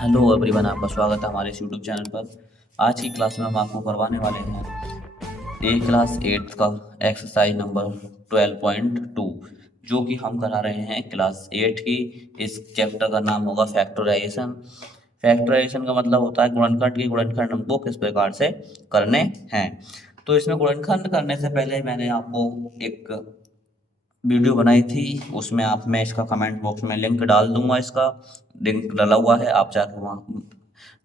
Hello everyone, आपका स्वागत है हमारे इस यूट्यूब चैनल पर। आज की क्लास में हम आपको करवाने वाले हैं ए क्लास 8 का एक्सरसाइज नंबर 12.2, जो कि हम करा रहे हैं क्लास 8 की। इस चैप्टर का नाम होगा फैक्टराइजेशन। फैक्टराइजेशन का मतलब होता है गुणनखंड की गुणनखंड हमको किस प्रकार से करने हैं। तो इसमें गुणनखंड करने से पहले मैंने आपको एक वीडियो बनाई थी, उसमें मैं इसका कमेंट बॉक्स में लिंक डाल दूंगा। इसका लिंक डाला हुआ है, आप जाकर वहाँ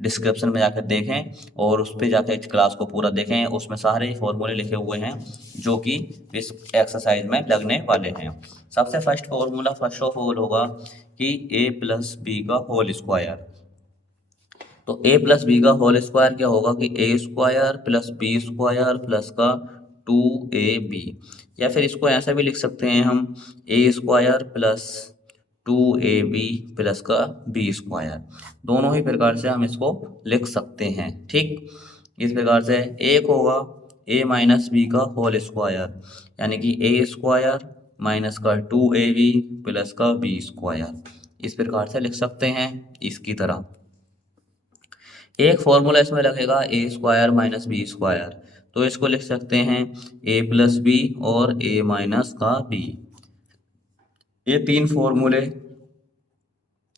डिस्क्रिप्शन में जाकर देखें और उस पर जाकर इस क्लास को पूरा देखें। उसमें सारे फॉर्मूले लिखे हुए हैं जो कि इस एक्सरसाइज में लगने वाले हैं। सबसे फर्स्ट ऑफ ऑल होगा कि ए प्लस बी का होल स्क्वायर। तो ए प्लस बी का होल स्क्वायर क्या होगा कि A square plus B square plus का 2ab, या फिर इसको ऐसा भी लिख सकते हैं हम, ए स्क्वायर प्लस 2ab प्लस का बी स्क्वायर। दोनों ही प्रकार से हम इसको लिख सकते हैं। ठीक, इस प्रकार से एक होगा ए माइनस बी का होल स्क्वायर, यानी कि ए स्क्वायर माइनस का 2ab प्लस का बी स्क्वायर। इस प्रकार से लिख सकते हैं इसकी तरह। एक फॉर्मूला इसमें लगेगा ए स्क्वायर माइनस बी स्क्वायर, तो इसको लिख सकते हैं ए प्लस बी और ए माइनस का बी। ये तीन फॉर्मूले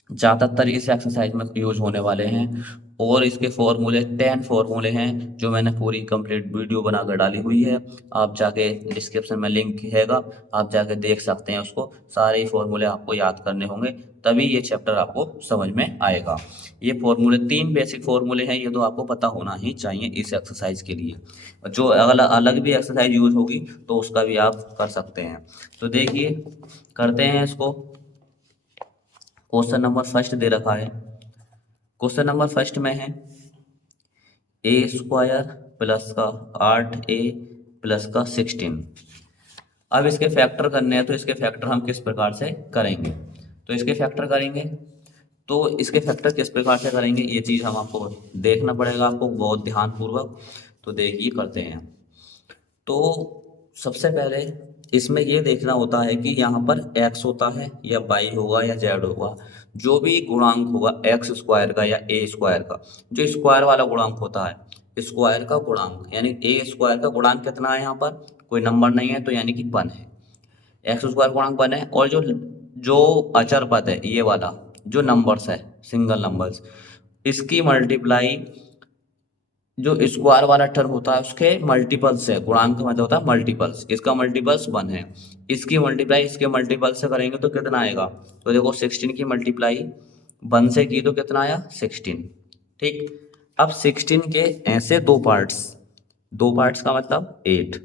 ज़्यादातर इस एक्सरसाइज में यूज होने वाले हैं, और इसके फॉर्मूले 10 फॉर्मूले हैं जो मैंने पूरी कंप्लीट वीडियो बनाकर डाली हुई है। आप जाके डिस्क्रिप्शन में लिंक हैगा, आप जाके देख सकते हैं उसको। सारे फॉर्मूले आपको याद करने होंगे, तभी ये चैप्टर आपको समझ में आएगा। ये फॉर्मूले 3 बेसिक फॉर्मूले हैं, ये तो आपको पता होना ही चाहिए इस एक्सरसाइज के लिए। जो अलग अलग भी एक्सरसाइज यूज होगी तो उसका भी आप कर सकते हैं। तो देखिए, करते हैं इसको। क्वेश्चन नंबर फर्स्ट दे रखा है। क्वेश्चन नंबर फर्स्ट में है ए स्क्वायर प्लस का 8a प्लस का 16। अब इसके फैक्टर करने हैं, तो इसके फैक्टर हम किस प्रकार से करेंगे। तो इसके फैक्टर करेंगे, तो इसके फैक्टर किस प्रकार से करेंगे ये चीज़ हम आपको देखना पड़ेगा, आपको बहुत ध्यानपूर्वक। तो देखिए, करते हैं। तो सबसे पहले इसमें ये देखना होता है कि यहाँ पर x होता है या y होगा या z होगा। जो भी गुणांक होगा एक्स स्क्वायर का या ए स्क्वायर का, जो स्क्वायर वाला गुणांक होता है, स्क्वायर का गुणांक यानी ए स्क्वायर का गुणांक कितना है, यहाँ पर कोई नंबर नहीं है तो यानी कि 1 है। एक्स स्क्वायर गुणांक 1 है, और जो जो अचर पद है ये वाला, जो नंबर्स है सिंगल नंबर्स, इसकी मल्टीप्लाई जो स्क्वायर वाला टर्म होता है उसके मल्टीपल्स है। गुणांक का मतलब होता है मल्टीपल्स, इसका मल्टीपल्स 1 है। इसकी मल्टीप्लाई इसके मल्टीपल से करेंगे तो कितना आएगा। तो देखो, 16 की मल्टीप्लाई 1 से की तो कितना आया, 16। ठीक, अब 16 के ऐसे दो पार्ट्स का मतलब 8,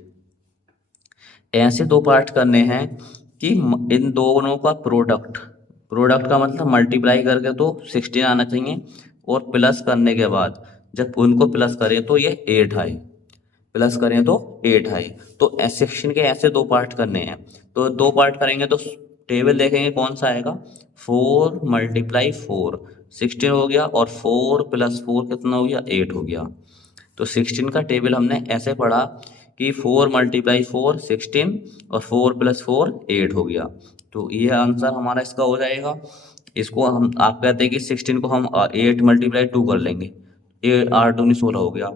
ऐसे दो पार्ट करने हैं कि इन दोनों का प्रोडक्ट, प्रोडक्ट का मतलब मल्टीप्लाई करके तो 16 आना चाहिए, और प्लस करने के बाद जब उनको प्लस करें तो ये 8 आए, प्लस करें तो 8 आए। तो सेक्शन के ऐसे दो पार्ट करने हैं, तो दो पार्ट करेंगे तो टेबल देखेंगे कौन सा आएगा। 4 मल्टीप्लाई 4 16 हो गया, और 4 प्लस 4 कितना हो गया, 8 हो गया। तो 16 का टेबल हमने ऐसे पढ़ा कि 4 मल्टीप्लाई 4 16, और 4 प्लस 4 8 हो गया। तो ये आंसर हमारा इसका हो जाएगा। इसको हम, आप कहते हैं कि 16 को हम 8 मल्टीप्लाई 2 कर लेंगे, 8 दूनी 16 हो गया।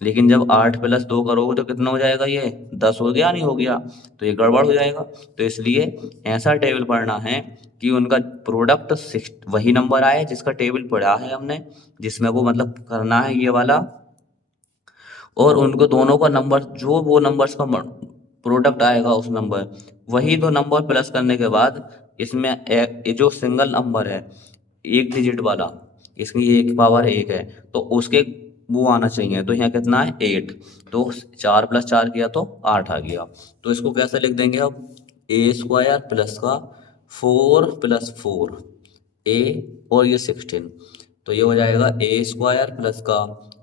लेकिन जब 8 प्लस 2 करोगे तो कितना हो जाएगा, ये 10 हो गया, नहीं हो गया, तो ये गड़बड़ हो जाएगा। तो इसलिए ऐसा टेबल पढ़ना है कि उनका प्रोडक्ट वही नंबर आए जिसका टेबल पढ़ा है हमने, जिसमें वो मतलब करना है ये वाला, और उनको दोनों का नंबर, जो वो नंबर्स का प्रोडक्ट आएगा उस नंबर, वही दो नंबर प्लस करने के बाद इसमें ये जो सिंगल नंबर है एक डिजिट वाला, इसकी एक पावर 1 है, तो उसके वो आना चाहिए। तो यहाँ कितना है, 8। तो 4 प्लस 4 किया तो 8 आ गया। तो इसको कैसे लिख देंगे अब, ए स्क्वायर प्लस का 4 प्लस 4 ए, और ये 16, तो ये हो जाएगा ए स्क्वायर प्लस का,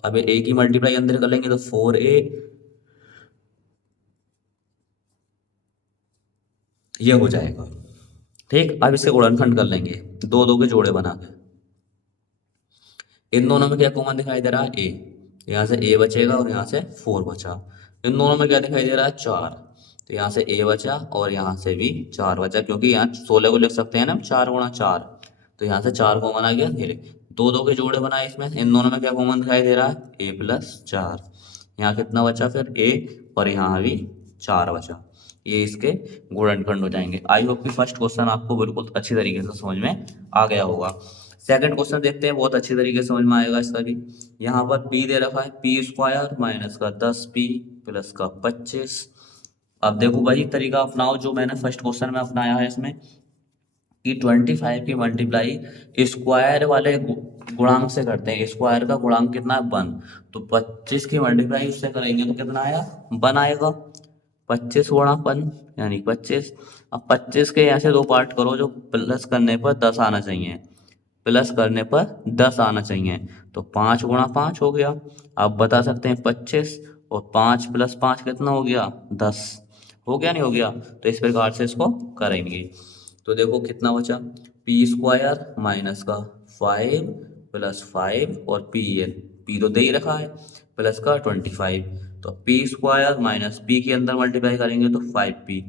अब ए की मल्टीप्लाई अंदर कर लेंगे तो 4a, ये हो जाएगा। ठीक, अब इसके गुणनखंड कर लेंगे, दो दो के जोड़े बना के। इन दोनों में क्या कॉमन दिखाई दे रहा है, ए, यहाँ से ए बचेगा और यहाँ से 4 बचा। इन दोनों में क्या दिखाई दे रहा है, 4, तो यहाँ से ए बचा और यहाँ से भी 4 बचा, क्योंकि यहाँ 16 को लिख सकते हैं ना 4 गुणा 4, तो यहाँ से 4 कॉमन आ गया। धीरे दो दो के जोड़े बनाए इसमें, इन दोनों में क्या कॉमन दिखाई दे रहा है, a प्लस 4। यहाँ कितना बचा फिर a, और यहाँ भी 4 बचा। ये इसके गुणनखंड हो जाएंगे। आई होप कि फर्स्ट क्वेश्चन आपको बिल्कुल अच्छी तरीके से समझ में आ गया होगा। सेकंड क्वेश्चन देखते हैं, बहुत अच्छी तरीके से समझ में आएगा इसका भी। यहाँ पर p दे रखा है, पी स्क्वायर माइनस का 10p प्लस का 25। अब देखो वही तरीका अपनाओ जो मैंने फर्स्ट क्वेश्चन में अपनाया है इसमें, कि 25 की मल्टीप्लाई स्क्वायर वाले गुणांक से करते हैं। स्क्वायर का गुणांक कितना है, 1, तो 25 की मल्टीप्लाई उससे करेंगे तो कितना आया, 1 आएगा। 25 गुणा 1 यानी 25। अब 25 के यहाँ से दो पार्ट करो, जो प्लस करने पर 10 आना चाहिए, प्लस करने पर 10 आना चाहिए, तो 5 गुणा 5 हो गया। आप बता सकते हैं 25 और 5 प्लस 5 कितना हो गया, 10 हो गया, नहीं हो गया। तो इस प्रकार से इसको करेंगे। तो देखो कितना बचा, पी स्क्वायर माइनस का 5 प्लस 5 और पी तो दे ही रखा है, प्लस का 25। तो पी स्क्वायर माइनस पी के अंदर मल्टीप्लाई करेंगे तो 5p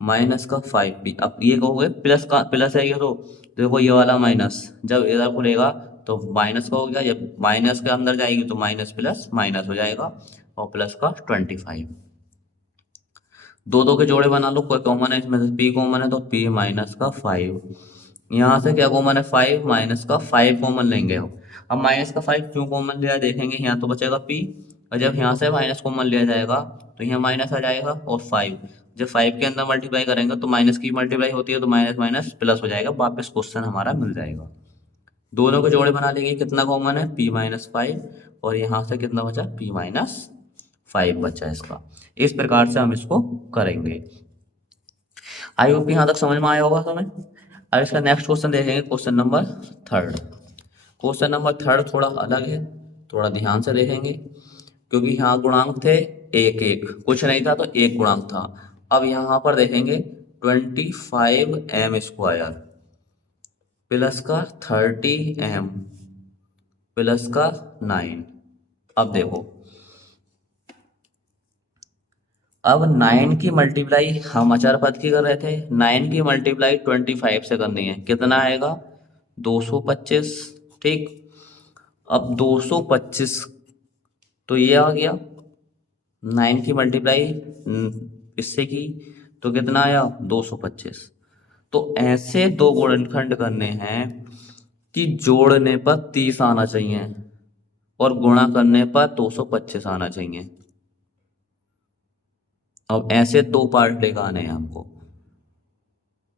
माइनस का 5p। अब ये कहोगे प्लस का प्लस है ये, तो देखो ये वाला माइनस जब इधर खुलेगा तो माइनस का हो गया, जब माइनस के अंदर जाएगी तो माइनस प्लस माइनस हो जाएगा, और प्लस का 25। दो दो के जोड़े बना लो, कोई कॉमन है इसमें से, p कॉमन है तो p माइनस का 5। यहाँ से क्या कॉमन है, 5 माइनस का 5 कॉमन लेंगे हम। अब माइनस का 5 क्यों कॉमन लिया देखेंगे, यहाँ तो बचेगा p, और जब यहाँ से माइनस कॉमन लिया जाएगा तो यहाँ माइनस आ जाएगा, और 5 जब 5 के अंदर मल्टीप्लाई करेंगे तो माइनस की मल्टीप्लाई होती है तो माइनस माइनस प्लस हो जाएगा, वापस क्वेश्चन हमारा मिल जाएगा। दोनों के जोड़े बना लेंगे, कितना कॉमन है, p माइनस 5, और यहाँ से कितना बचा, p माइनस 5 बचा इसका। इस प्रकार से हम इसको करेंगे। आई होप यहाँ तक समझ में आया होगा हमें। अब इसका नेक्स्ट क्वेश्चन देखेंगे, क्वेश्चन नंबर 3। क्वेश्चन नंबर 3 थोड़ा अलग है, थोड़ा ध्यान से देखेंगे, क्योंकि यहाँ गुणांक थे एक एक, कुछ नहीं था तो एक गुणांक था। अब यहाँ पर देखेंगे 25m स्क्वायर प्लस का 30m प्लस का 9। अब देखो, अब 9 की मल्टीप्लाई हम अचर पद की कर रहे थे, 9 की मल्टीप्लाई 25 से करनी है, कितना आएगा, 225। ठीक, अब 225 तो ये आ गया, 9 की मल्टीप्लाई इससे की तो कितना आया, 225। तो ऐसे दो गुणनखंड करने हैं कि जोड़ने पर 30 आना चाहिए और गुणा करने पर 225 आना चाहिए। अब ऐसे दो पार्ट लेकर आने हैं हमको,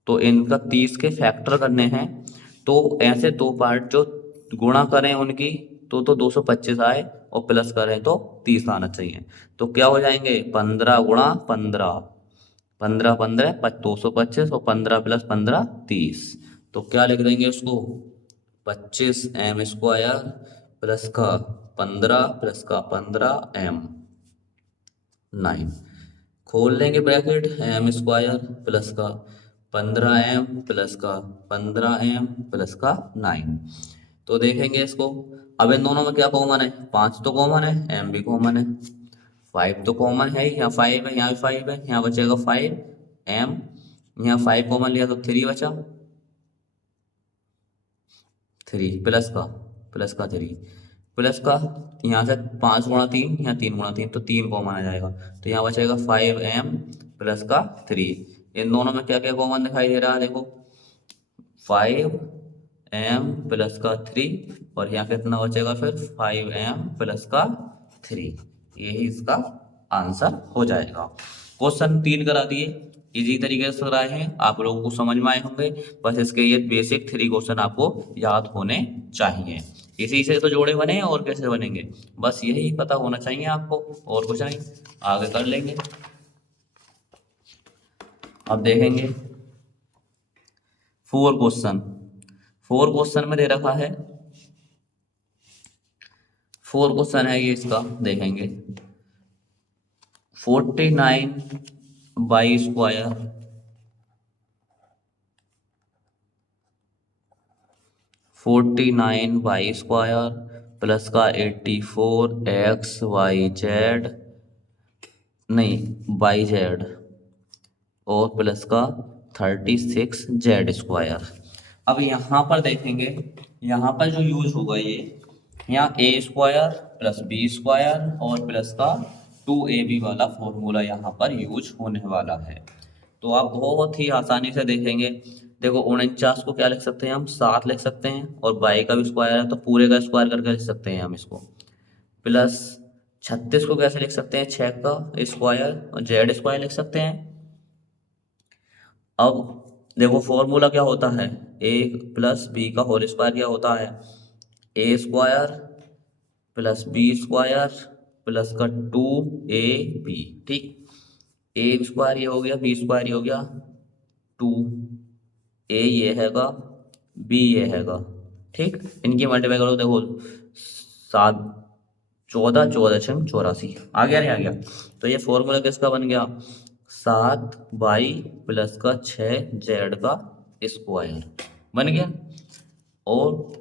तो इनका 30 के फैक्टर करने हैं, तो ऐसे दो पार्ट जो गुणा करें उनकी तो 225 आए, और प्लस करें तो 30 आना चाहिए। तो क्या हो जाएंगे, 15 गुणा 15, 15 15 225, और 15 प्लस 15 30। तो क्या लिख देंगे उसको, 25m स्क्वायर प्लस का 15 प्लस का 15m 9। खोल लेंगे ब्रैकेट, एम स्क्वायर प्लस का 15m प्लस का 15m प्लस का 9। तो देखेंगे इसको, अब इन दोनों में क्या कॉमन है, 5 तो कॉमन है, m भी कॉमन है, 5 तो कॉमन है, यहाँ 5 है, यहाँ भी 5 है, यहाँ बचेगा 5m, यहाँ 5 कॉमन लिया तो 3 बचा, 3 प्लस का 3 प्लस का, यहाँ से 5 गुणा 3, यहाँ 3 गुणा 3, तो 3 कॉमन आ जाएगा, तो यहाँ बचेगा 5m प्लस का 3। इन दोनों में क्या क्या कॉमन दिखाई दे रहा है, देखो 5m प्लस का 3, और यहाँ कितना बचेगा फिर 5m प्लस का 3। यही इसका आंसर हो जाएगा। क्वेश्चन 3 करा दिए, इजी तरीके से कराए हैं, आप लोगों को समझ में आए होंगे। बस इसके ये बेसिक 3 क्वेश्चन आपको याद होने चाहिए। इसी से तो जोड़े बने हैं, और कैसे बनेंगे, बस यही पता होना चाहिए आपको, और कुछ नहीं। आगे कर लेंगे। अब देखेंगे 4 क्वेश्चन में दे रखा है, 4 क्वेश्चन है ये इसका, देखेंगे 49y स्क्वायर प्लस का 84 वाई जेड और प्लस का 36 जेड स्क्वायर। अब यहाँ पर देखेंगे, यहाँ पर जो यूज होगा ये, यहाँ ए स्क्वायर प्लस बी स्क्वायर और प्लस का 2ab वाला फॉर्मूला यहाँ पर यूज होने वाला है। तो आप बहुत ही आसानी से देखेंगे। देखो 49 को क्या लिख सकते हैं हम, 7 लिख सकते हैं, और बाई का भी स्क्वायर है तो पूरे का स्क्वायर करके लिख सकते हैं हम इसको। प्लस 36 को कैसे लिख सकते हैं, 6 का स्क्वायर और जेड स्क्वायर लिख सकते हैं। अब देखो फॉर्मूला क्या होता है, ए प्लस बी का होल स्क्वायर क्या होता है, A square plus B square plus का 2ab। ठीक, ए स्क्वायर ये हो गया, बी स्क्वायर ये हो गया, 2a ये हैगा, बी ये हैगा। ठीक, इनकी मल्टीप्लाई करो, देखो 7 14 14 छंग 84 आ गया, नहीं आ गया। तो ये फॉर्मूला किसका बन गया, 7 बाई प्लस का 6 जेड का स्क्वायर बन गया। और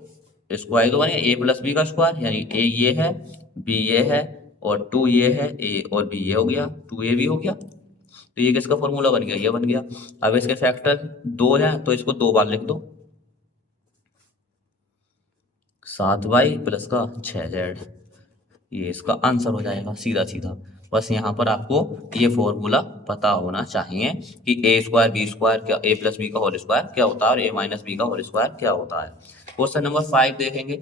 स्क्वायर तो बन गया ए प्लस बी का स्क्वायर, यानी ए ये है, बी ये है, और 2 ये है, ए और बी ये हो गया, 2ab हो गया। तो ये किसका फॉर्मूला बन गया, ये बन गया। अब इसके फैक्टर 2 है तो इसको 2 बार लिख दो, 7 बाई प्लस का 6 जेड, ये इसका आंसर हो जाएगा सीधा सीधा। बस यहाँ पर आपको ये फॉर्मूला पता होना चाहिए कि ए स्क्वायर बी स्क्वायर क्या, ए प्लस बी का होल स्क्वायर क्या होता है और ए माइनस बी का होल स्क्वायर क्या होता है। क्वेश्चन नंबर 5 देखेंगे,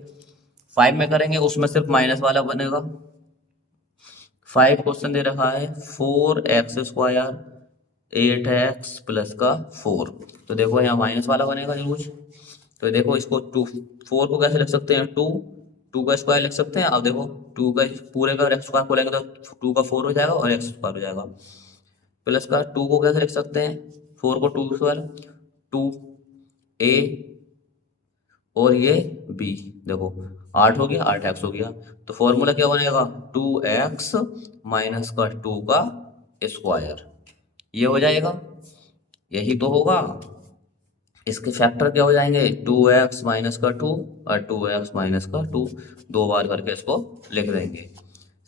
5 में करेंगे, उसमें सिर्फ माइनस वाला बनेगा। 5 क्वेश्चन दे रखा है 4x स्क्वायर 8x प्लस का 4। तो देखो यहाँ माइनस वाला बनेगा जरूर। तो देखो इसको 4 को कैसे लिख सकते हैं, 2 का स्क्वायर लिख सकते हैं। अब देखो 2 का पूरे का स्क्वायर खोलेंगे तो 2 का 4 हो जाएगा और x स्क्वायर हो जाएगा। प्लस का 2 को कैसे लिख सकते हैं, 4 को 2 स्क्वायर, 2a और ये b, देखो 8 हो गया, 8x हो गया। तो फॉर्मूला क्या बनेगा, 2x माइनस का 2 का स्क्वायर, ये हो जाएगा, यही तो होगा। इसके फैक्टर क्या हो जाएंगे, 2x माइनस का 2 और 2x माइनस का 2, 2 बार करके इसको लिख देंगे।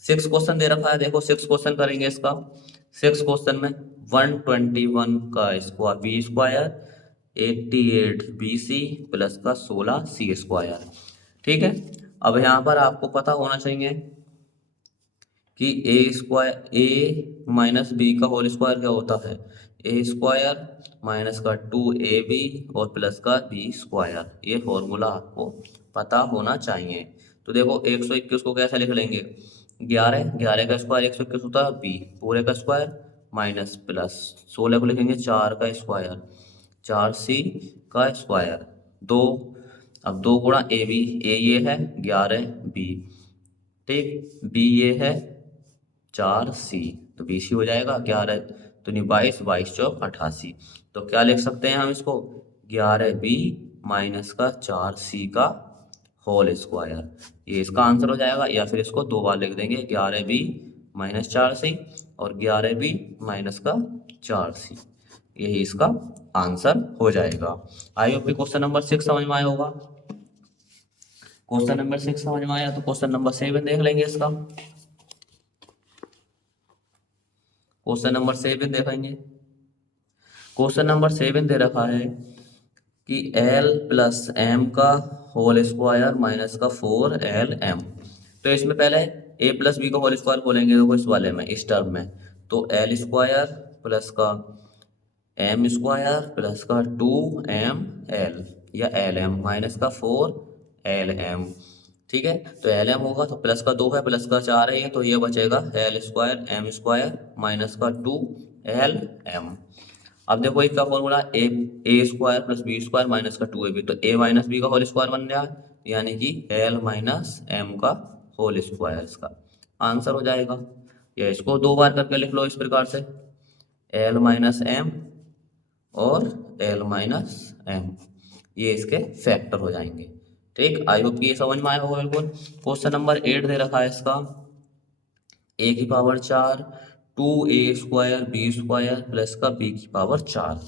6 क्वेश्चन दे रखा है, देखो 6 क्वेश्चन करेंगे इसका। 6 क्वेश्चन में 121 का square B square 88 b c plus का 16 सी स्क्वायर। ठीक है, अब यहाँ पर आपको पता होना चाहिए कि A square A minus B का होल स्क्वायर क्या होता है, ए स्क्वायर माइनस का 2ab और प्लस का बी स्क्वायर। ये फॉर्मूला आपको पता होना चाहिए। तो देखो 121 को कैसे लिख लेंगे, 11 का स्क्वायर 121 होता है, बी पूरे का स्क्वायर माइनस प्लस 16 को लिखेंगे 4 का स्क्वायर, 4c का स्क्वायर 2। अब 2 गुणा ए बी, ए ये है 11 बी, ठीक, बी ये है 4c, तो 20 हो जाएगा, 11 तो नहीं 22, 22 चौक 88। तो क्या लिख सकते हैं हम इसको, 11b माइनस का 4c का होल स्क्वायर, ये इसका आंसर हो जाएगा। या फिर इसको 2 बार लिख देंगे, 11b माइनस 4c और 11b माइनस का 4c, यही इसका आंसर हो जाएगा। आई होप क्वेश्चन नंबर 6 समझ में आया होगा। क्वेश्चन नंबर 6 समझ में आया तो क्वेश्चन नंबर 7 देख लेंगे इसका। क्वेश्चन नंबर 7 देखेंगे। क्वेश्चन नंबर 7 दे रखा है कि l प्लस एम का होल स्क्वायर माइनस का 4lm। तो इसमें पहले a प्लस बी का होल स्क्वायर खोलेंगे, देखो इस वाले में, इस टर्म में, तो l स्क्वायर प्लस का m स्क्वायर प्लस का 2ml या lm माइनस का 4lm। ठीक है, तो lm होगा तो प्लस का 2 है, प्लस का 4 है, तो ये बचेगा l square m square minus का 2lm। अब देखो इसका formula A square plus B square minus का 2ab, तो a माइनस बी का होल स्क्वायर बन गया, यानी कि l माइनस m का होल स्क्वायर इसका आंसर हो जाएगा। या इसको 2 बार करके लिख लो इस प्रकार से, l माइनस m और l माइनस m, ये इसके फैक्टर हो जाएंगे। ठीक, आई होप कि ये समझ में आया होगा बिल्कुल। क्वेश्चन नंबर 8 दे रखा है इसका, a की power 4 2a square B square plus का b की पावर 4।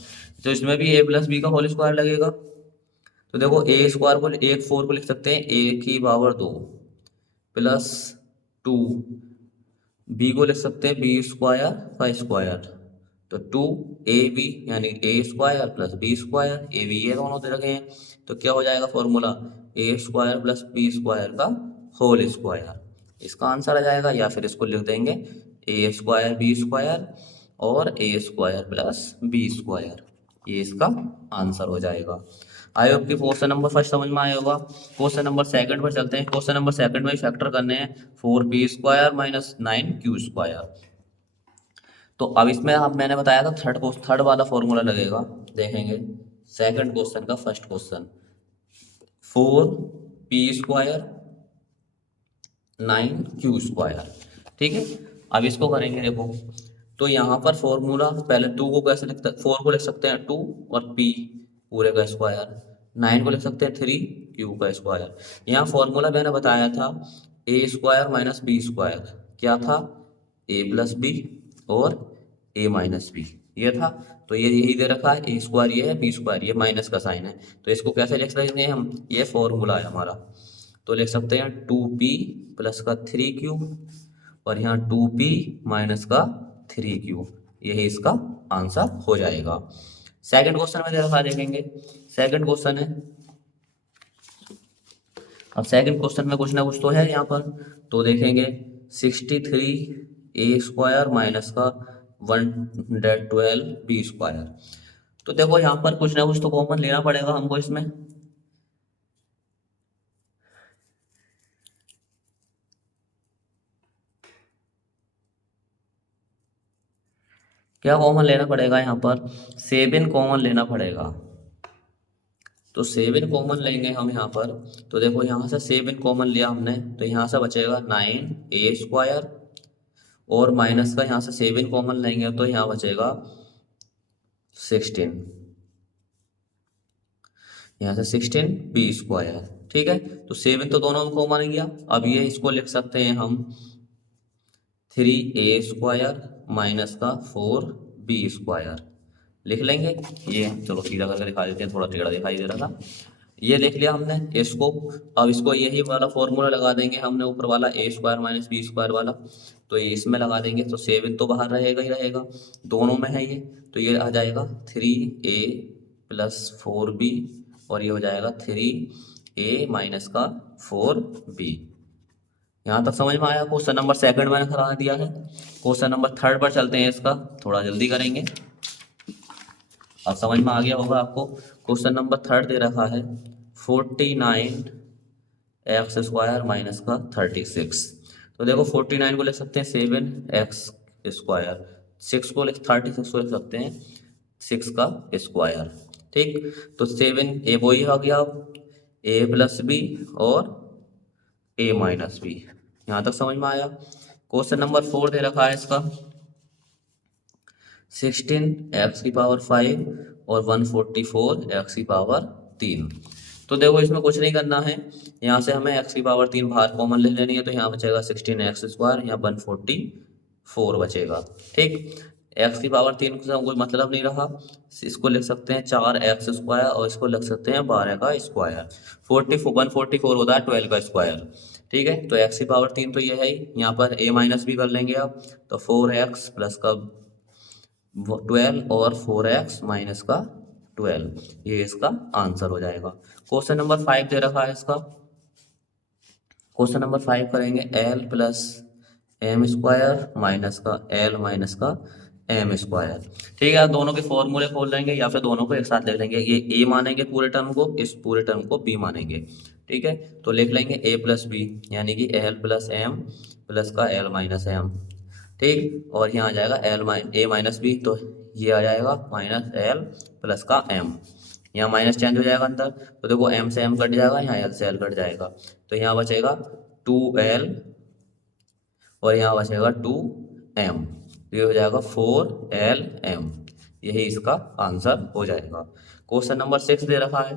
तो इसमें भी a प्लस बी का होल स्क्वायर लगेगा। तो देखो a स्क्वायर को 4 को लिख सकते हैं a की पावर 2 प्लस 2, b को लिख सकते हैं बी स्क्वायर का स्क्वायर, तो 2ab यानी A square plus B square, A B ये दोनों दे रखे हैं, तो क्या हो जाएगा formula, A square plus B square का होल स्क्वायर, इसका आंसर आ जाएगा। या फिर इसको लिख देंगे ए स्क्वायर बी स्क्वायर और ए स्क्वायर प्लस बी स्क्वायर, ये इसका आंसर हो जाएगा। आई होप कि क्वेश्चन नंबर फर्स्ट समझ में आया होगा। क्वेश्चन नंबर सेकंड पर चलते हैं। क्वेश्चन नंबर सेकंड में फैक्टर करने हैं 4p square minus 9q square. तो अब इसमें आप मैंने बताया था थर्ड वाला फॉर्मूला लगेगा, देखेंगे सेकंड क्वेश्चन का first question, 4p square 9q square, ठीक है। अब इसको करेंगे, देखो तो यहाँ पर फॉर्मूला पहले 2 को कैसे लिखते हैं, 4 को लिख सकते हैं 2 और p पूरे का स्क्वायर, 9 को लिख सकते हैं 3q का स्क्वायर। यहाँ फॉर्मूला मैंने बताया था ए स्क्वायर माइनस बी स्क्वायर, क्या था, ए प्लस बी और ए माइनस बी, ये था। तो ये यही दे रखा है, ए स्क्वायर ये है, बी स्क्वायर ये माइनस का साइन है, तो इसको कैसे लिख सकते हैं हम, ये फॉर्मूला है हमारा, तो लिख सकते हैं 2p प्लस का 3q और यहाँ 2p माइनस का 3q, यही इसका आंसर हो जाएगा। सेकंड क्वेश्चन में दे रखा, देखेंगे सेकंड क्वेश्चन है। अब सेकंड क्वेश्चन में कुछ ना कुछ तो है यहाँ पर, तो देखेंगे 63a स्क्वायर माइनस का 112b स्क्वायर। तो देखो यहाँ पर कुछ ना कुछ तो कॉमन लेना पड़ेगा हमको इसमें, क्या कॉमन लेना पड़ेगा यहाँ पर, 7 कॉमन लेना पड़ेगा। तो 7 कॉमन लेंगे हम यहाँ पर, तो देखो यहाँ से 7 कॉमन लिया हमने, तो यहाँ से बचेगा 9a स्क्वायर और माइनस का यहाँ से 7 कॉमन लेंगे तो यहाँ बचेगा 16, यहाँ से 16b स्क्वायर, ठीक है। तो 7 तो दोनों में कॉमन गया। अब ये इसको लिख सकते हैं हम 3a स्क्वायर माइनस का 4b स्क्वायर, लिख लेंगे ये, चलो सीधा करके दिखा देते हैं, थोड़ा टेढ़ा दिखाई दे रहा था, ये लिख लिया हमने इसको। अब इसको यही वाला फॉर्मूला लगा देंगे हमने, ऊपर वाला ए स्क्वायर माइनस बी स्क्वायर वाला, तो ये इसमें लगा देंगे, तो 7 तो बाहर रहेगा ही रहेगा, दोनों में है ये, तो ये आ जाएगा 3a प्लस 4b और ये हो जाएगा 3a माइनस का 4b। यहाँ तक समझ में आया। क्वेश्चन नंबर सेकंड मैंने करा दिया है। क्वेश्चन नंबर थर्ड पर चलते हैं, इसका थोड़ा जल्दी करेंगे, अब समझ में आ गया होगा आपको। क्वेश्चन नंबर थर्ड दे रखा है 49 एक्स स्क्वायर माइनस का 36। तो देखो 49 को लिख सकते हैं 7x स्क्वायर, 6 को 36 को लिख सकते हैं 6 का स्क्वायर, ठीक। तो 7 ए वही आ गया, ए प्लस बी और ए माइनस बी, यहाँ तक समझ में आया। क्वेश्चन नंबर 4 दे रखा है इसका 16x की पावर 5 और 144 x की पावर 3। तो देखो इसमें कुछ नहीं करना है, यहाँ से हमें x की पावर 3 बाहर कॉमन ले लेनी है, तो यहाँ बचेगा 16x स्क्वायर, यहाँ 144 बचेगा, ठीक। x की पावर 3 से कोई मतलब नहीं रहा, इसको लिख सकते हैं 4x स्क्वायर और इसको लिख सकते हैं 12 का स्क्वायर, 144 होता है 12 का स्क्वायर, ठीक है। तो x की पावर 3 तो ये है ही, यहाँ पर a माइनस भी कर लेंगे आप, तो 4x प्लस का 12 और 4x माइनस का 12, ये इसका आंसर हो जाएगा। क्वेश्चन नंबर 5 दे रखा है इसका, क्वेश्चन नंबर 5 करेंगे l plus m square minus का l माइनस का एम स्क्वायर, ठीक है। दोनों के फॉर्मूले खोल लेंगे या फिर दोनों को एक साथ लिख लेंगे, ये a मानेंगे पूरे टर्म को, इस पूरे टर्म को b मानेंगे, ठीक है। तो लिख लेंगे a प्लस बी यानी कि l प्लस एम प्लस का l माइनस एम, ठीक। और यहाँ आ जाएगा ए माइनस बी, तो ये आ जाएगा माइनस एल प्लस का एम, यहाँ माइनस चेंज हो जाएगा अंदर, तो देखो एम से एम कट जाएगा, यहाँ एल से एल कट जाएगा, तो यहाँ बचेगा 2l और यहाँ बचेगा 2m, तो ये हो जाएगा 4lm, यही इसका आंसर हो जाएगा। क्वेश्चन नंबर 6 दे रखा है,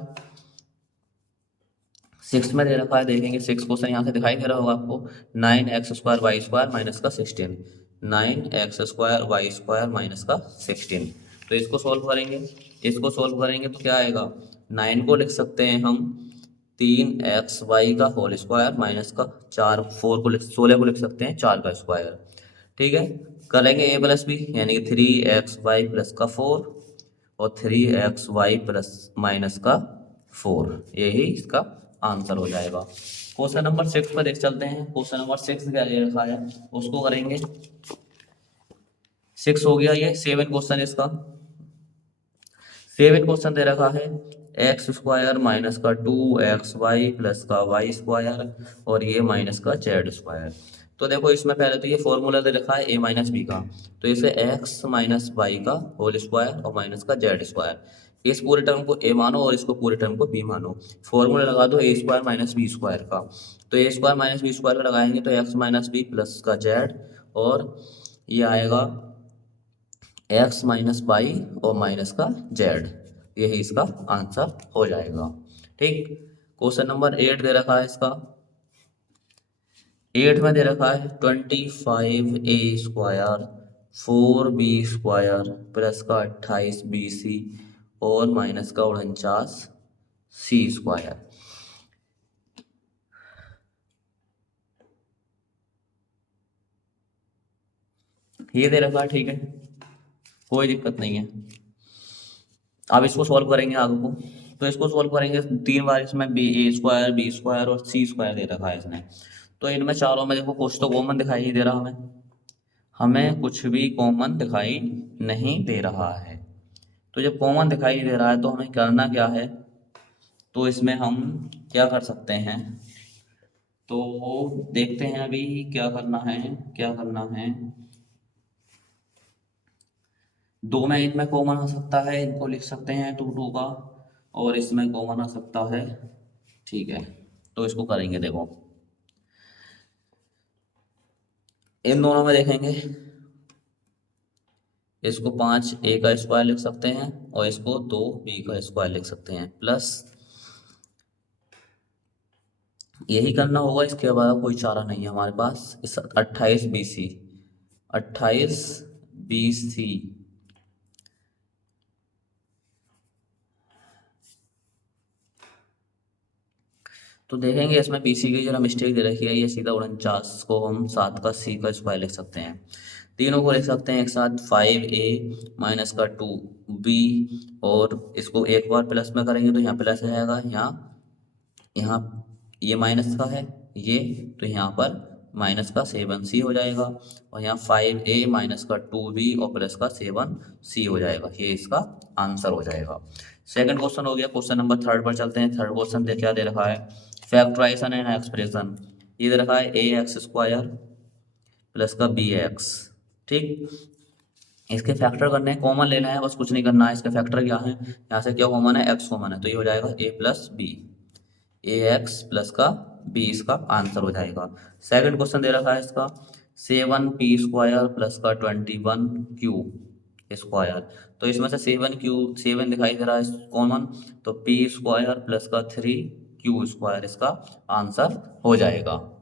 6 में दे रखा है, देखेंगे 6 क्वेश्चन यहाँ से दिखाई दे रहा होगा आपको, 9x square Y square minus का 16, 9x square Y square minus का 16। तो इसको सॉल्व करेंगे, इसको सॉल्व करेंगे तो क्या आएगा, 9 को लिख सकते हैं हम 3xy का होल स्क्वायर माइनस का 4, 4 को 16 को लिख सकते हैं 4 का स्क्वायर, ठीक है। करेंगे ए प्लस बी, यानी कि 3xy प्लस का 4 और 3xy प्लस माइनस का 4, यही इसका आंसर हो जाएगा। क्वेश्चन नंबर 6 पर देख चलते हैं। क्वेश्चन नंबर 6 क्या दे रखा है उसको करेंगे। 6 हो गया, ये 7 क्वेश्चन इसका। 7 क्वेश्चन दे रखा है एक्स स्क्वायर माइनस का 2xy प्लस का वाई स्क्वायर और ये माइनस का जेड स्क्वायर। तो देखो इसमें पहले तो ये फॉर्मूला दे रखा है a माइनस बी का, तो इसे x माइनस वाई का होल स्क्वायर और माइनस का जेड स्क्वायर। इस पूरे टर्म को a मानो और इसको पूरे टर्म को b मानो। फॉर्मूला लगा दो a square minus B square का, तो a square minus B square का लगाएंगे तो x माइनस बी प्लस का जेड और ये आएगा एक्स माइनस वाई और माइनस का जेड, यही इसका आंसर हो जाएगा। ठीक, क्वेश्चन नंबर 8 दे रखा है इसका। 8 में दे रखा है 25a square 4b square plus का 28bc और माइनस का 49c स्क्वायर। ये दे रखा है, ठीक है, कोई दिक्कत नहीं है। अब इसको सॉल्व करेंगे आगे को, तो इसको सॉल्व करेंगे 3 बार। इसमें बी ए स्क्वायर बी स्क्वायर और सी स्क्वायर दे रखा है इसने, तो इनमें चारों में देखो कुछ तो कॉमन दिखाई नहीं दे रहा हमें कुछ भी कॉमन दिखाई नहीं दे रहा है। तो जब कॉमन दिखाई नहीं दे रहा है तो हमें करना क्या है, तो इसमें हम क्या कर सकते हैं, तो देखते हैं अभी क्या करना है। क्या करना है, दो में इनमें कॉमन आ सकता है, इनको लिख सकते हैं 2 का, और इसमें कॉमन आ सकता है, ठीक है। तो इसको करेंगे, देखो इन दोनों में देखेंगे, इसको 5a का स्क्वायर लिख सकते हैं और इसको 2b का स्क्वायर लिख सकते हैं, प्लस यही करना होगा, इसके बाद कोई चारा नहीं है हमारे पास। इस 28bc 28bc तो देखेंगे इसमें बीसी की जरा मिस्टेक दे रखी है, ये सीधा 49 को हम 7 का सी का स्क्वायर लिख सकते हैं। तीनों को लिख सकते हैं एक साथ, 5a माइनस का 2b और इसको एक बार प्लस में करेंगे तो यहाँ प्लस आएगा, यहाँ ये माइनस का है ये, तो यहाँ पर माइनस का 7c हो जाएगा और यहाँ 5a माइनस का 2b और प्लस का 7c हो जाएगा, ये इसका आंसर हो जाएगा। सेकंड क्वेश्चन हो गया। क्वेश्चन नंबर 3 पर चलते हैं। थर्ड क्वेश्चन क्या दे रखा है, फैक्टराइजेशन एंड एक्सप्रेशन। ये दे रखा है ए एक्स स्क्वायर प्लस का बी एक्स, ठीक। इसके फैक्टर करने हैं, कॉमन लेना है, बस कुछ नहीं करना है। इसके फैक्टर क्या है, यहाँ से क्या कॉमन है, एक्स कॉमन है, तो ये हो जाएगा ए प्लस बी, ए एक्स प्लस का बी, इसका आंसर हो जाएगा। सेकंड क्वेश्चन दे रखा है इसका 7p स्क्वायर प्लस का 21q स्क्वायर। तो इसमें से 7 दिखाई दे रहा है कॉमन, तो p स्क्वायर प्लस का 3q स्क्वायर इसका आंसर हो जाएगा,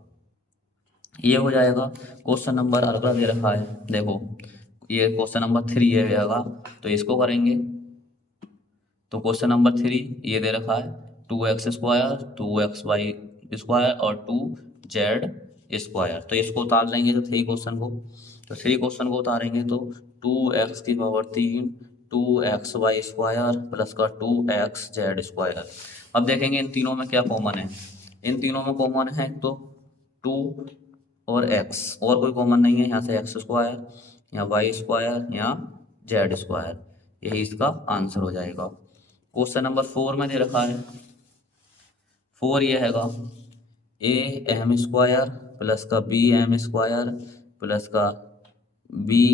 ये हो जाएगा। क्वेश्चन नंबर अगला दे रखा है, देखो ये क्वेश्चन नंबर 3 है रहेगा, तो इसको करेंगे। तो क्वेश्चन नंबर 3 ये दे रखा है 2x स्क्वायर 2xy स्क्वायर और 2z स्क्वायर। तो इसको उतार लेंगे, तो 3 क्वेश्चन को, तो 3 क्वेश्चन को उतारेंगे तो 2x की पावर 3 2xy स्क्वायर प्लस का 2xz स्क्वायर। अब देखेंगे इन तीनों में क्या कॉमन है। इन तीनों में कॉमन है तो 2 और x, और कोई कॉमन नहीं है। यहाँ से x स्क्वायर, यहाँ y स्क्वायर, यहाँ z स्क्वायर, यही इसका आंसर हो जाएगा। क्वेश्चन नंबर 4 में दे रखा है 4, ये हैगा ए एम स्क्वायर प्लस का बी एम स्क्वायर प्लस का बी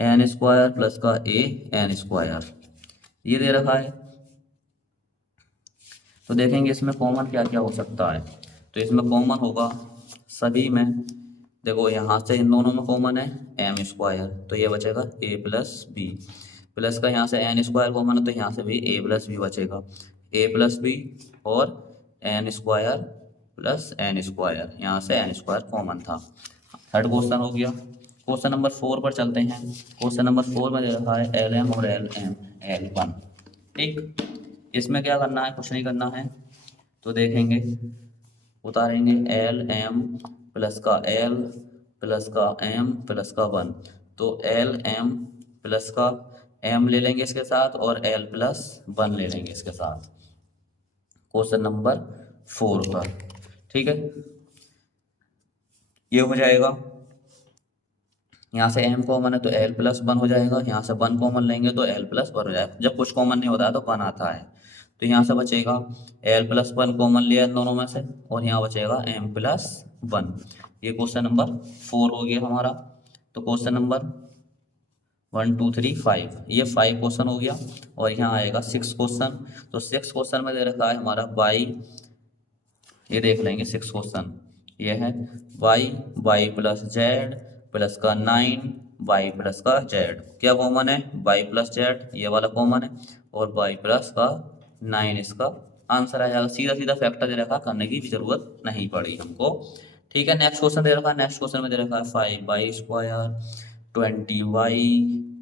एन स्क्वायर प्लस का ए एन स्क्वायर, ये दे रखा है। तो देखेंगे इसमें कॉमन क्या क्या हो सकता है। तो इसमें कॉमन होगा सभी में, देखो यहाँ से इन दोनों में कॉमन है एम स्क्वायर, तो ये बचेगा ए प्लस बी, प्लस का यहाँ से एन स्क्वायर कॉमन है, तो यहाँ से भी ए प्लस बी बचेगा, ए प्लस बी और n square plus n square, यहाँ से एन स्क्वायर कॉमन था। थर्ड क्वेश्चन हो गया। क्वेश्चन नंबर 4 पर चलते हैं। क्वेश्चन नंबर 4 में दे रखा है एल एम और एल एम एल वन, ठीक। इसमें क्या करना है, कुछ नहीं करना है, तो देखेंगे उतारेंगे एल एम प्लस का एल प्लस का m प्लस का 1, तो l m प्लस का m ले लेंगे इसके साथ और l प्लस 1 ले लेंगे इसके साथ क्वेश्चन नंबर 4 का। ठीक है, ये हो जाएगा। यहाँ से m कॉमन है तो l प्लस 1 हो जाएगा, यहाँ से 1 कॉमन लेंगे तो l प्लस 1 हो जाएगा। जब कुछ कॉमन नहीं होता है तो 1 आता है, तो यहाँ से बचेगा l प्लस 1 कॉमन लिया इन दोनों में से, और यहाँ बचेगा m प्लस 1। ये क्वेश्चन नंबर 4 हो गया हमारा। तो क्वेश्चन नंबर 1 2 3 5, ये 5 क्वेश्चन हो गया। और यहाँ आएगा 6 क्वेश्चन। तो 6 क्वेश्चन में दे रखा है हमारा y, ये देख लेंगे 6 क्वेश्चन, ये है y प्लस जेड प्लस का 9 y प्लस का जेड। क्या कॉमन है? y प्लस जेड, ये वाला कॉमन है, और y प्लस का 9 इसका आंसर आ जाएगा। सीधा सीधा फैक्टर दे रखा, करने की जरूरत नहीं पड़ी हमको। ठीक है, नेक्स्ट क्वेश्चन दे रखा है। नेक्स्ट क्वेश्चन में दे रखा है 5y square 20y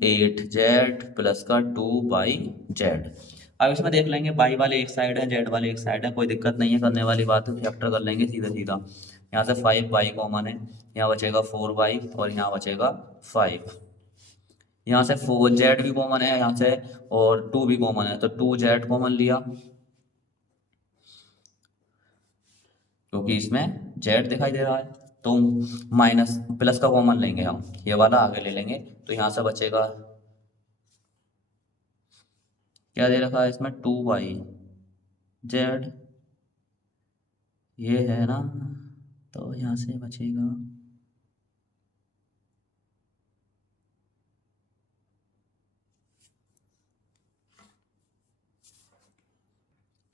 8z plus का 2y z। अब इसमें देख लेंगे y वाले एक साइड है, z वाले एक साइड है, कोई दिक्कत नहीं है, करने वाली बात है, फैक्टर कर लेंगे सीधा सीधा। यहाँ से 5y कॉमन है, यहाँ बचेगा 4y और यहाँ बचेगा 5। यहाँ से 4z भी कॉमन है यहाँ से, और 2 भी कॉमन है, तो 2z कॉमन लिया क्योंकि इसमें z दिखाई दे रहा है। तो माइनस प्लस का कॉमन लेंगे हम, ये वाला आगे ले लेंगे, तो यहाँ से बचेगा, क्या दे रखा है इसमें, 2yz, ये है ना, तो यहाँ से बचेगा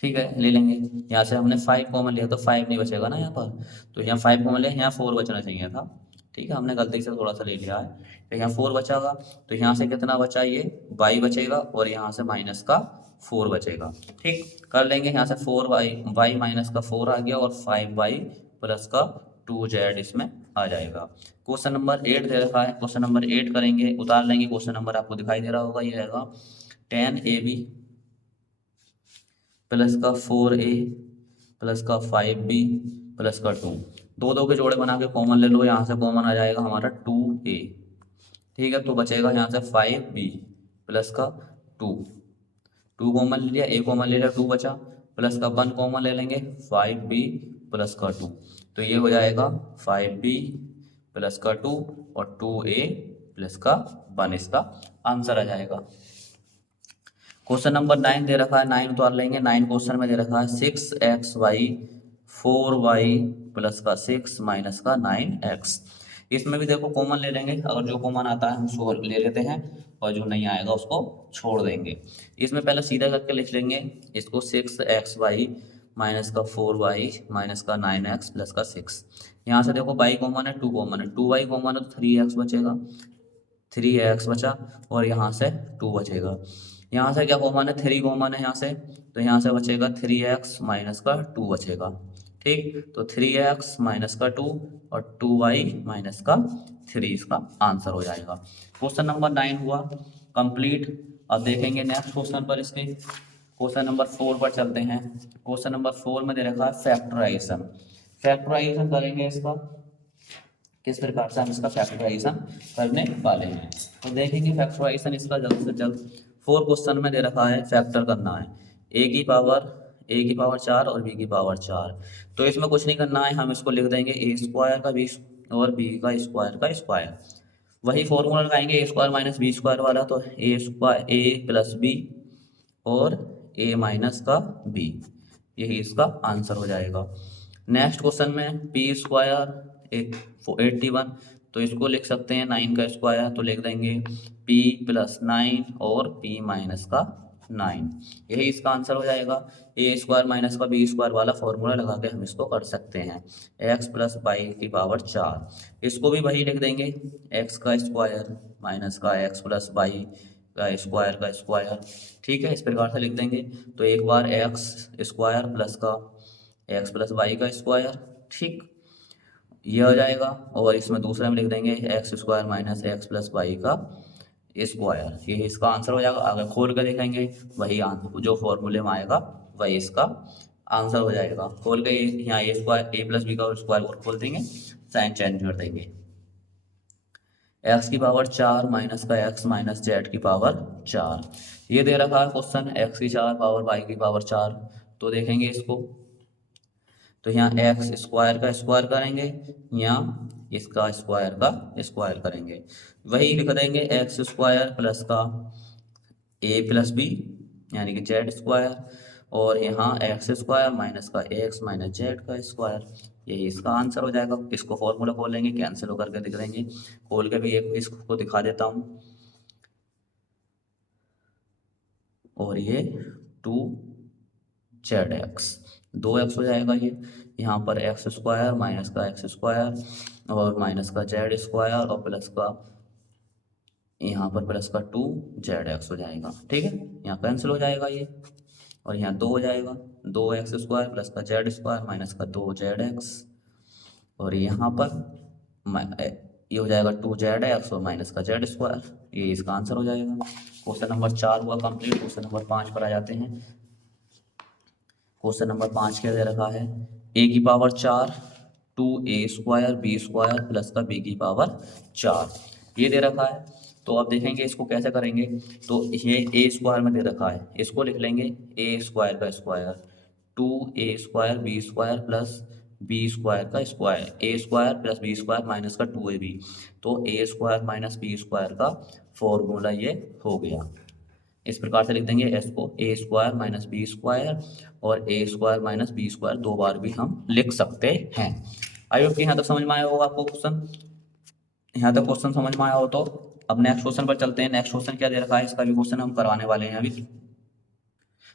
ठीक है, ले लेंगे। यहाँ से हमने 5 कॉमन लिया तो 5 नहीं बचेगा ना यहाँ पर, तो यहाँ 5 कॉमन लिया, यहाँ 4 बचना चाहिए था। ठीक है, हमने गलती से थोड़ा सा ले लिया है, तो यहाँ 4 बचागा। तो यहाँ से कितना बचा, ये y बचेगा, और यहाँ से माइनस का 4 बचेगा। ठीक, कर लेंगे। यहाँ से 4y माइनस का 4 आ गया, और 5y प्लस का 2z इसमें आ जाएगा। क्वेश्चन नंबर 8 दे रखा है, क्वेश्चन नंबर 8 करेंगे, उतार लेंगे। क्वेश्चन नंबर आपको दिखाई दे रहा होगा, ये रहेगा 10ab प्लस का 4a प्लस का 5b प्लस का 2। दो के जोड़े बना के कॉमन ले लो, यहाँ से कॉमन आ जाएगा हमारा 2a। ठीक है, तो बचेगा यहाँ से 5b प्लस का 2 कॉमन ले लिया, a कॉमन ले लिया, 2 बचा, प्लस का 1 कॉमन ले लेंगे, 5b प्लस का 2। तो ये हो जाएगा 5b प्लस का 2 और 2a प्लस का 1, इसका आंसर आ जाएगा। क्वेश्चन नंबर 9 दे रखा है, 9 उतार लेंगे। 9 क्वेश्चन में दे रखा है 6xy 4y प्लस का 6 माइनस का 9x। इसमें भी देखो कॉमन ले लेंगे, अगर जो कॉमन आता है हम उसको ले लेते हैं, और जो नहीं आएगा उसको छोड़ देंगे। इसमें पहले सीधा करके लिख लेंगे इसको, 6xy माइनस का 4y माइनस का 9x प्लस का 6। यहाँ से देखो y कॉमन है, 2 कॉमन है, 2y कॉमन है तो 3x बचेगा, 3x बचा, और यहाँ से 2 बचेगा। यहाँ से क्या कॉमन है, 3 कॉमन है यहाँ से, तो यहाँ से बचेगा 3x माइनस का 2 बचेगा। ठीक, तो 3x माइनस का 2 और 2y माइनस का 3 इसका आंसर हो जाएगा। क्वेश्चन नंबर 9 हुआ कंप्लीट। अब देखेंगे नेक्स्ट क्वेश्चन पर, इसके क्वेश्चन नंबर 4 पर चलते हैं। क्वेश्चन नंबर 4 में दे रखा है फैक्टराइजेशन। फैक्टराइजेशन करेंगे इसका, किस प्रकार से हम इसका फैक्टराइजेशन करने वाले हैं, तो देखेंगे फैक्टराइजेशन इसका जल्द से जल्द। 4 क्वेश्चन में दे रखा है फैक्टर करना है, a की पावर 4 और b की पावर 4। तो इसमें कुछ नहीं करना है, हम इसको लिख देंगे a स्क्वायर का b और b का स्क्वायर। वही फॉर्मूला लगाएंगे a square minus b square वाला, तो a प्लस b और a माइनस का b, यही इसका आंसर हो जाएगा। नेक्स्ट क्वेश्चन में p स्क्वायर 81, तो इसको लिख सकते हैं 9 का स्क्वायर, तो लिख देंगे p प्लस 9 और p माइनस का 9, यही इसका आंसर हो जाएगा। a स्क्वायर माइनस का b स्क्वायर वाला फॉर्मूला लगा के हम इसको कर सकते हैं। x प्लस y की पावर 4, इसको भी वही लिख देंगे, x का स्क्वायर माइनस का x प्लस y का स्क्वायर। ठीक है, इस प्रकार से लिख देंगे। तो एक बार x स्क्वायर प्लस का x प्लस वाई का स्क्वायर, ठीक, ये हो जाएगा। और इसमें दूसरे में लिख देंगे x square minus x plus y का स्क्वायर, यही इसका आंसर हो जाएगा। अगर खोल कर देखेंगे वही आंसर जो फॉर्मूले में आएगा वही इसका आंसर हो जाएगा। खोल के यहाँ ए स्क्वायर a प्लस बी का स्क्वायर खोल देंगे, साइन चेंज कर देंगे। एक्स की पावर 4 माइनस का एक्स माइनस जेड की पावर 4। ये दे रखा है क्वेश्चन एक्स की 4 पावर वाई की पावर 4। तो देखेंगे इसको, तो यहाँ एक्स स्क्वायर का स्क्वायर करेंगे, यहाँ इसका स्क्वायर का स्क्वायर करेंगे, वही लिख देंगे एक्स स्क्वायर प्लस का ए प्लस बी यानी कि जेड स्क्वायर, और यहाँ एक्स स्क्वायर माइनस का एक्स माइनस जेड का स्क्वायर, यही इसका आंसर हो जाएगा। इसको फॉर्मूला खोल लेंगे, कैंसिल होकर के दिख देंगे, खोल के भी एक इसको दिखा देता हूँ, और ये 2zx 2x हो जाएगा ये, यहाँ पर एक्स स्क्वायर माइनस का एक्स स्क्वायर और माइनस का जेड स्क्वायर और प्लस का यहाँ पर प्लस का 2zx हो जाएगा। ठीक है, यहाँ कैंसिल हो जाएगा ये, और यहाँ 2 हो जाएगा, 2x स्क्वायर प्लस का जेड स्क्वायर माइनस का 2zx, और यहाँ पर ये हो जाएगा 2zx और माइनस का जेड स्क्वायर, ये इसका आंसर हो जाएगा। क्वेश्चन नंबर 4 हुआ कंप्लीट। क्वेश्चन नंबर 5 पर आ जाते हैं। क्वेश्चन नंबर 5 क्या दे रखा है, a की power 4 2a square B square plus का b की पावर 4, ये दे रखा है। तो अब देखेंगे इसको कैसे करेंगे। तो ये a स्क्वायर में दे रखा है, इसको लिख लेंगे a स्क्वायर का square 2a square B square plus B square का square, A square plus B square minus का 2ab, तो A square minus B square का फॉर्मूला ये हो गया। इस प्रकार से लिख देंगे एस को, ए स्क्वायर माइनस बी स्क्वायर और ए स्क्वायर माइनस बी स्क्वायर 2 बार भी हम लिख सकते हैं। आई होप कि यहाँ तक समझ में आया होगा आपको क्वेश्चन। यहाँ तक क्वेश्चन समझ में आया हो तो अब नेक्स्ट क्वेश्चन पर चलते हैं। नेक्स्ट क्वेश्चन क्या दे रखा है, इसका भी क्वेश्चन हम करवाने वाले हैं अभी।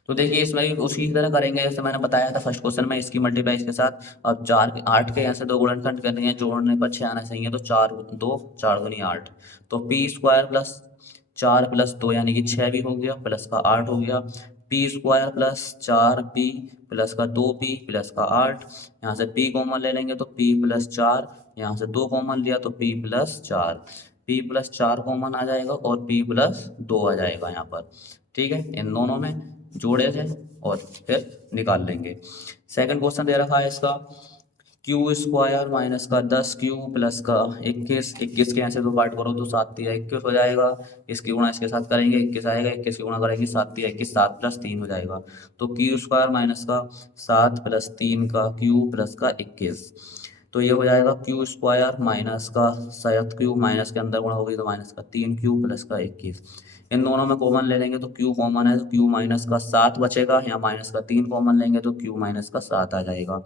तो देखिए इसमें भी उसी तरह करेंगे जैसे मैंने बताया था फर्स्ट क्वेश्चन में, इसकी मल्टीप्लाई इसके साथ। अब 8 के यहाँ से 2 गुणनखंड करनी है, जोड़ने पर 6 आना चाहिए, तो 4 2 4 दूनी 8, तो पी स्क्वायर प्लस 4 प्लस 2 यानी कि 6 भी हो गया, प्लस का 8 हो गया, P square plus 4p plus का 2p प्लस का 8, यहाँ से p कॉमन ले लेंगे तो p प्लस 4, यहाँ से 2 कॉमन लिया तो p plus 4, p plus 4 common आ जाएगा और p प्लस 2 आ जाएगा यहाँ पर। ठीक है, इन दोनों में जोड़े थे और फिर निकाल लेंगे। सेकंड क्वेश्चन दे रखा है इसका, क्यू स्क्वायर माइनस का 10q प्लस का 21, 21 के यहाँ से 2 पार्ट करो तो 7 3 21 हो जाएगा, इसकी गुणा इसके साथ करेंगे 21 आएगा, 21 की गुणा करेंगे 7 3 21, 7 प्लस 3 हो जाएगा, तो क्यू स्क्वायर माइनस का 7 प्लस 3 का क्यू प्लस का 21, तो ये हो जाएगा क्यू स्क्वायर माइनस का शायद क्यू माइनस के अंदर गुणा होगी तो माइनस का 3q प्लस का 21, इन दोनों में कॉमन ले लेंगे तो q कॉमन है तो q माइनस का 7 बचेगा, यहाँ माइनस का 3 कॉमन लेंगे तो q माइनस का 7 आ जाएगा,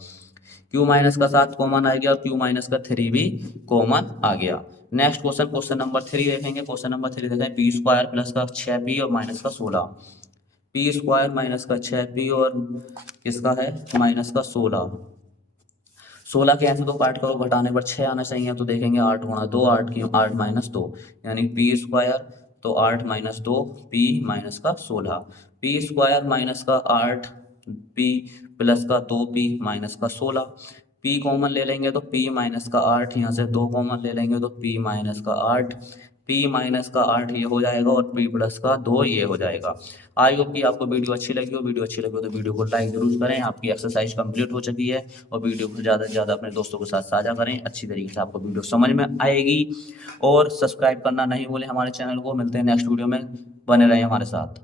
q माइनस का 7 कॉमन आ गया और q माइनस का 3 भी कॉमन आ गया। नेक्स्ट क्वेश्चन, क्वेश्चन नंबर 3 देखेंगे। क्वेश्चन नंबर 3 देखें, पी स्क्वायर प्लस का 6p और माइनस का 16, पी स्क्वायर माइनस का 6p और किसका है माइनस का 16, 16 के ऐसे 2 पार्ट करो, घटाने पर 6 आना चाहिए, तो देखेंगे 8 गुणा 2 8 की 8 माइनस 2 यानी पी स्क्वायर, तो 8 माइनस 2 पी माइनस का 16, पी स्क्वायर माइनस का 8 पी प्लस का 2p माइनस का 16, p कॉमन ले लेंगे तो p माइनस का 8, यहाँ से 2 कॉमन ले लेंगे तो p माइनस का 8, p माइनस का 8 ये हो जाएगा और p प्लस का 2 ये हो जाएगा। आई होप कि आपको वीडियो अच्छी लगी हो। वीडियो अच्छी लगी हो तो वीडियो को लाइक जरूर करें। आपकी एक्सरसाइज कंप्लीट हो चुकी है, और वीडियो को ज़्यादा से ज़्यादा अपने दोस्तों के साथ साझा करें, अच्छी तरीके से आपको वीडियो समझ में आएगी। और सब्सक्राइब करना नहीं भूलें हमारे चैनल को। मिलते हैं नेक्स्ट वीडियो में, बने रहें हमारे साथ।